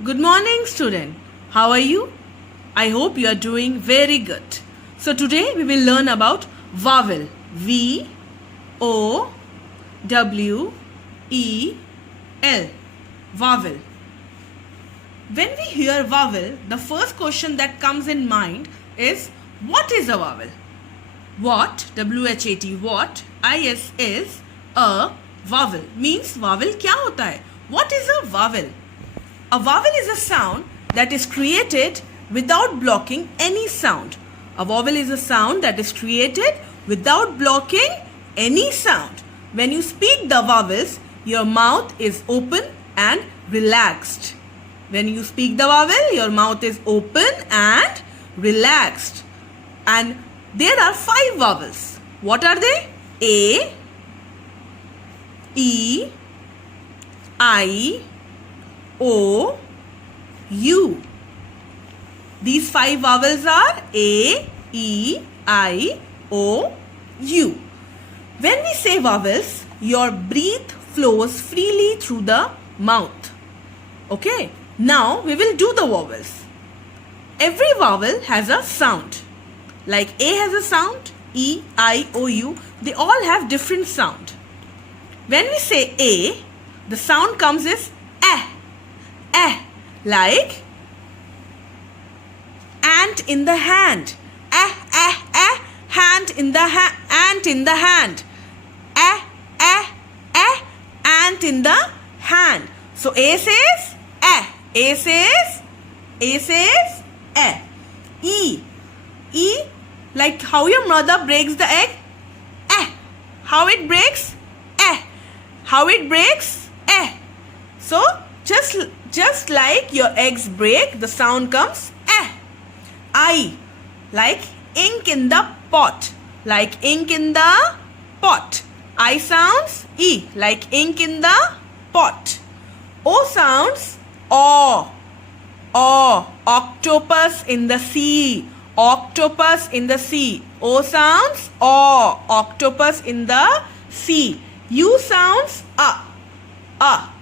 Good morning, student. How are you? I hope you are doing very good. So today we will learn about vowel. V O W E L. Vowel. When we hear vowel, the first question that comes in mind is, what is a vowel? What, W-H-A-T, what, I-S is a vowel. Means vowel क्या होता है? What is a vowel? A vowel is a sound that is created without blocking any sound. A vowel is a sound that is created without blocking any sound. When you speak the vowels, your mouth is open and relaxed. When you speak the vowel, your mouth is open and relaxed. And there are 5 vowels. What are they? A, E, I, O, U. These 5 vowels are A, E, I, O, U. When we say vowels, your breath flows freely through the mouth. Okay? Now we will do the vowels. Every vowel has a sound. Like A has a sound, E, I, O, U. They all have different sound. When we say A, the sound comes as eh, eh, like ant in the hand. Eh, eh, eh, hand in the ant in the hand. Eh, eh, eh, ant in the hand. So A says eh, A says eh. E, E, like how your mother breaks the egg. Eh, how it breaks? Eh, how it breaks? Eh. So just like your eggs break, the sound comes eh. I, like ink in the pot. Like ink in the pot. I sounds E, like ink in the pot. O sounds aw. Aw, octopus in the sea. Octopus in the sea. O sounds aw, octopus in the sea. U sounds up. Up,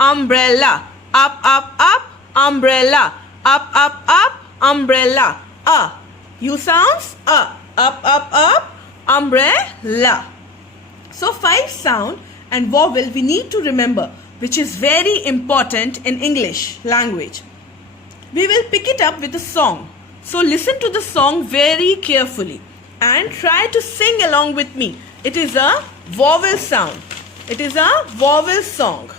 umbrella. Up, umbrella. Up, umbrella. U sounds up, umbrella. So 5 sound and vowel we need to remember, which is very important in English language. We will pick it up with a song. So listen to the song very carefully and try to sing along with me. It is a vowel sound. It is a vowel song.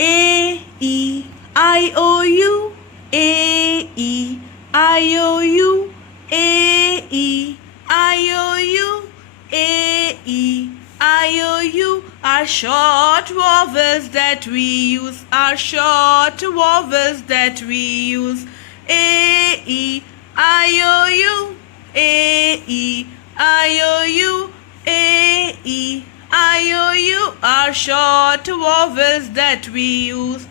A, E, I, O, U. A, E, I, O, U. A, E, I, O, U. A, E, I, O, U are short vowels that we use. Are short vowels that we use. A, E, I, O, U. A, E, I, O, U. A, E, I, O, U are short vowels that we use.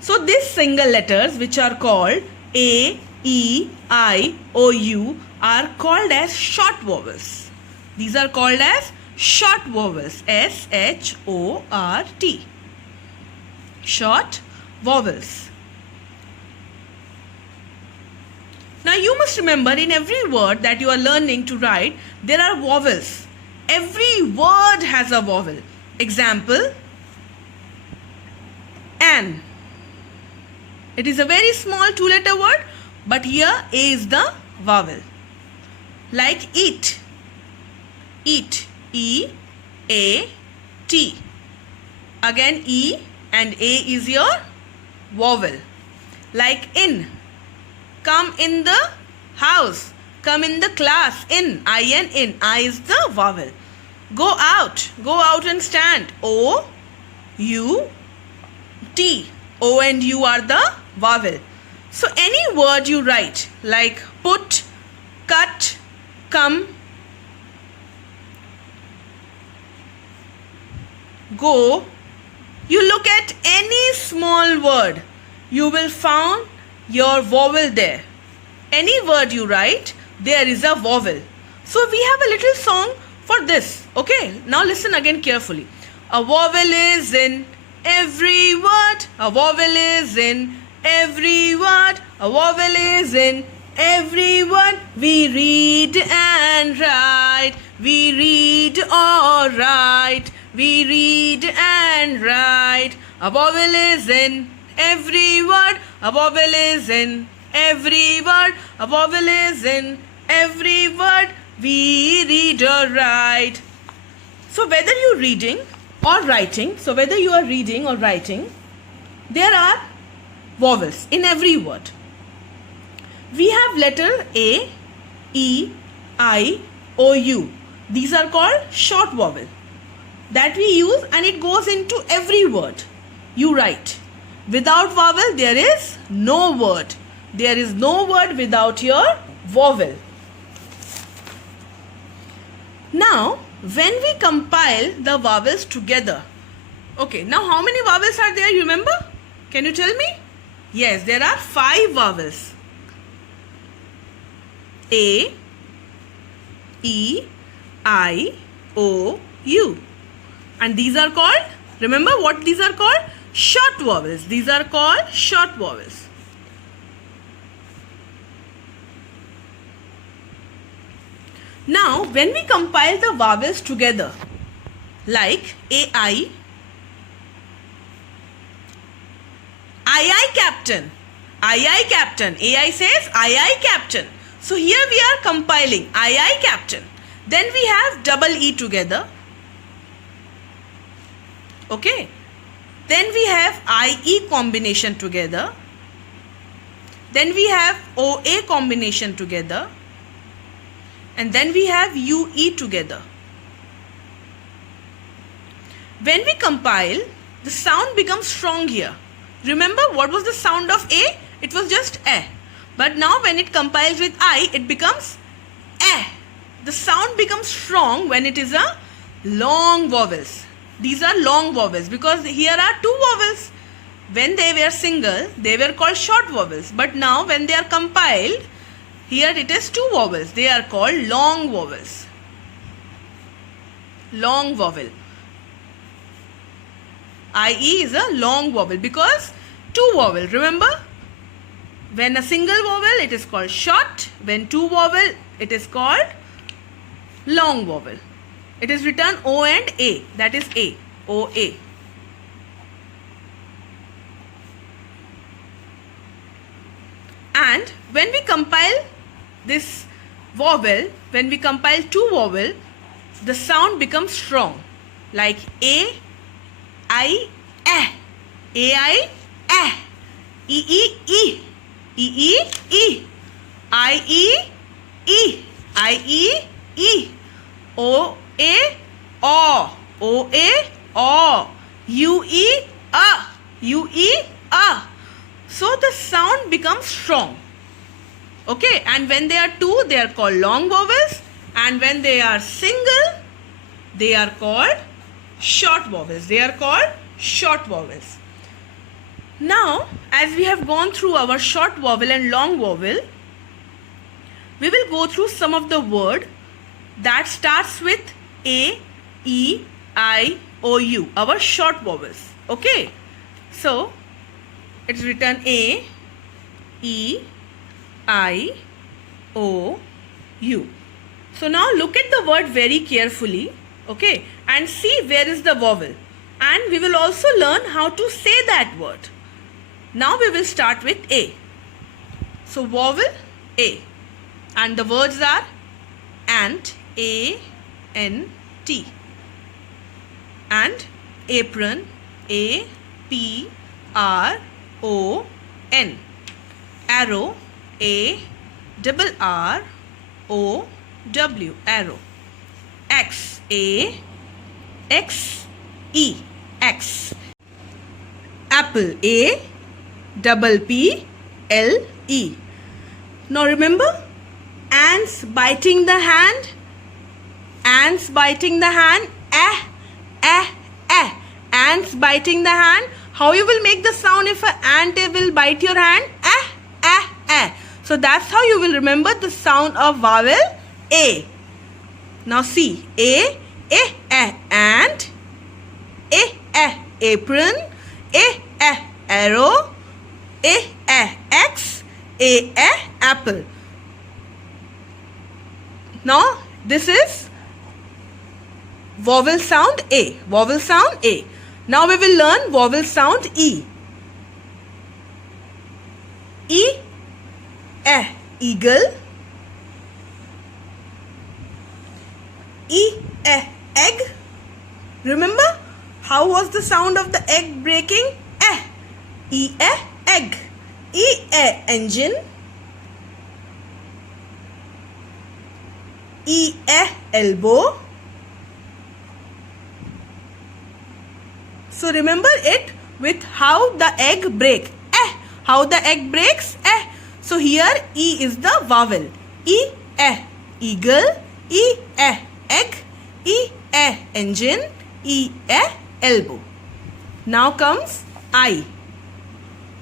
So these single letters, which are called A, E, I, O, U, are called as short vowels. These are called as short vowels. S-H-O-R-T. Short vowels. Now you must remember, in every word that you are learning to write, there are vowels. Every word has a vowel. Example, an. It is a very small 2-letter word, but here A is the vowel. Like eat. Eat. E-A-T. Again E and A is your vowel. Like in. Come in the house. Come in the class. In. I-N, in. I is the vowel. Go out. Go out and stand. O-U-T. O and U are the vowel. So any word you write, like put, cut, come, go, you look at any small word, you will find your vowel there. Any word you write, there is a vowel. So we have a little song for this. Okay, now listen again carefully. A vowel is in every word. A vowel is in every word. A vowel is in every word. We read and write. We read or write. We read and write. A vowel is in every word. A vowel is in every word. A vowel is in every word. We read or write. So whether you're reading or writing, there are vowels in every word. We have letter A, E, I, O, U. These are called short vowel that we use, and it goes into every word you write. Without vowel, there is no word. There is no word without your vowel. Now, when we compile the vowels together, okay, now how many vowels are there, you remember? Can you tell me? Yes, there are 5 vowels. A, E, I, O, U. And these are called, remember what these are called? Short vowels. These are called short vowels. Now, when we compile the vowels together, like AI, captain, captain. AI says I captain. So here we are compiling I captain. Then we have double E together. Okay. Then we have IE combination together. Then we have OA combination together. And then we have UE together. When we compile, the sound becomes strong here. Remember what was the sound of A? It was just A. But now when it compiles with I, it becomes A. The sound becomes strong when it is a long vowels. These are long vowels because here are 2 vowels. When they were single, they were called short vowels. But now when they are compiled, here it is 2 vowels. They are called long vowels. Long vowel. IE is a long vowel because 2 vowel. Remember? When a single vowel, it is called short. When 2 vowel, it is called long vowel. It is written O and A. That is A. O-A. And when we compile this vowel, when we compile 2 vowel, the sound becomes strong. Like A, I, A. A-I, A. E-E, E. E-E, E. I-E, E. I-E, E. O-A, O. O-A, O. U-E, A. U-E, A. So the sound becomes strong. Okay, and when they are 2, they are called long vowels. And when they are single, they are called short vowels. They are called short vowels. Now, as we have gone through our short vowel and long vowel, we will go through some of the word that starts with A, E, I, O, U, our short vowels. Okay, so it's written A, E, I, O, U. So now look at the word very carefully, okay, and see where is the vowel. And we will also learn how to say that word. Now we will start with A. So vowel A. And the words are ant, A-N-T. And apron, A-P-R-O-N. Arrow, A-R-R-O-W. Arrow. X, A-X-E. X. Apple, A-P-P-L-E. Now remember, ants biting the hand. Ants biting the hand. Ants biting the hand. How you will make the sound if an ant will bite your hand? So that's how you will remember the sound of vowel A. Now see, A, and, apron, arrow, X, apple. Now this is vowel sound A. Vowel sound A. Now we will learn vowel sound E. Eagle. Egg. Remember how was the sound of the egg breaking? Egg. Engine. Elbow. So remember it with how the egg break. How the egg breaks. So here E is the vowel. Eagle. Egg. Engine. Elbow. Now comes I.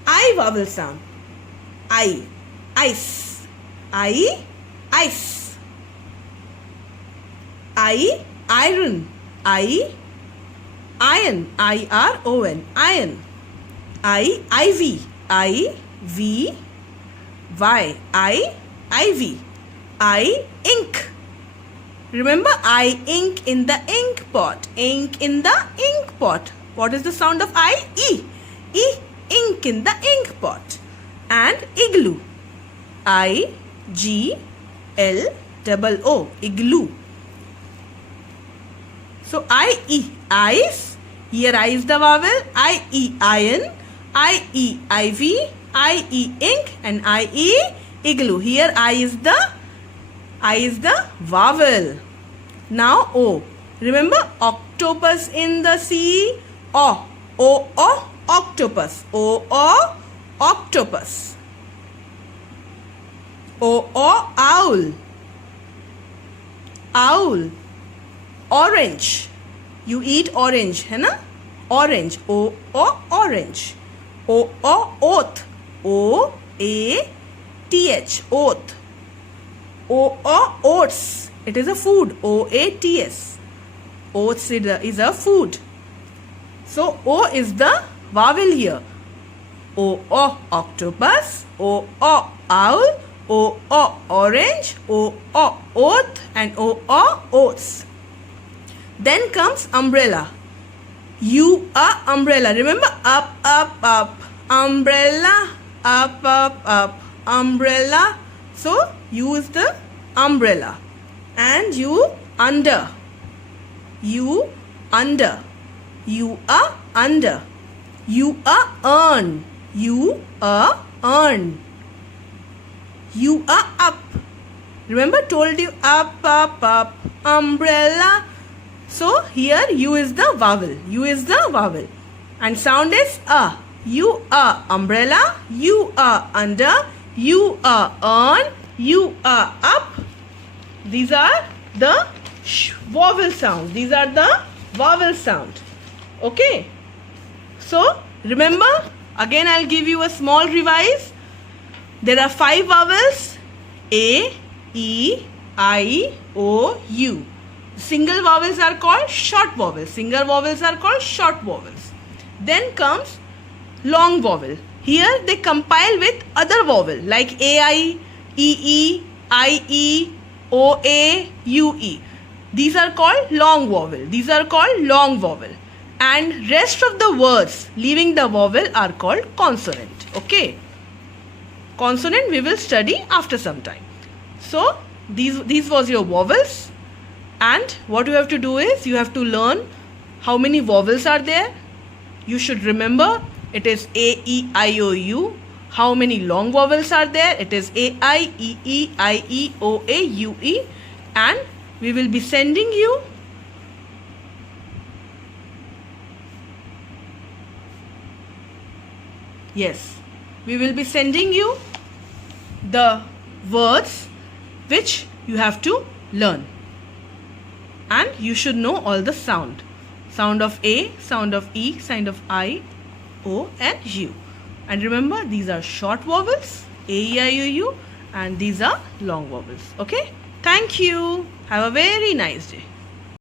I vowel sound. Ice. Ice. Iron. Iron. IRON. Iron. Ivy. IV. Ivy. Ink. Remember ink in the ink pot. Ink in the ink pot. What is the sound of I? Ink in the ink pot. And igloo. IGLOO. Igloo. So ice. Here I is the vowel. Iron. Ivy. Ink. And igloo. Here I is the vowel. Now O. Remember octopus in the sea. Octopus. Octopus. Owl. Orange. You eat orange, है ना? Orange. Orange. Oath. OATH. Oath. Oats. It is a food. OATS. Oats is a food. So O is the vowel here. Octopus. Owl. Orange. Oath. And oats. Then comes umbrella. Umbrella. Remember up. Umbrella. Up. Umbrella. So use the umbrella. And under. Under. Under. Earn. Earn. Up. Remember told you up. Umbrella. So here U is the vowel. And sound is a. You are umbrella. You are under. You are earn. You are up. These are the vowel sounds. These are the vowel sound. Okay. So remember, again I'll give you a small revise. There are 5 vowels. A, E, I, O, U. Single vowels are called short vowels. Single vowels are called short vowels. Then comes long vowel. Here they compile with other vowel like AI, EE, IE, OA, UE. These are called long vowel. And rest of the words leaving the vowel are called consonant. Okay. Consonant we will study after some time. So these was your vowels. And what you have to do is you have to learn how many vowels are there. You should remember it is A, E, I, O, U. How many long vowels are there? It is A, I, E, E, I, E, O, A, U, E. And we will be sending you the words which you have to learn. And you should know all the sound. Sound of A, sound of E, sound of I, O and U. And remember these are short vowels, A, E, I, O, U, and these are long vowels. Okay. Thank you. Have a very nice day.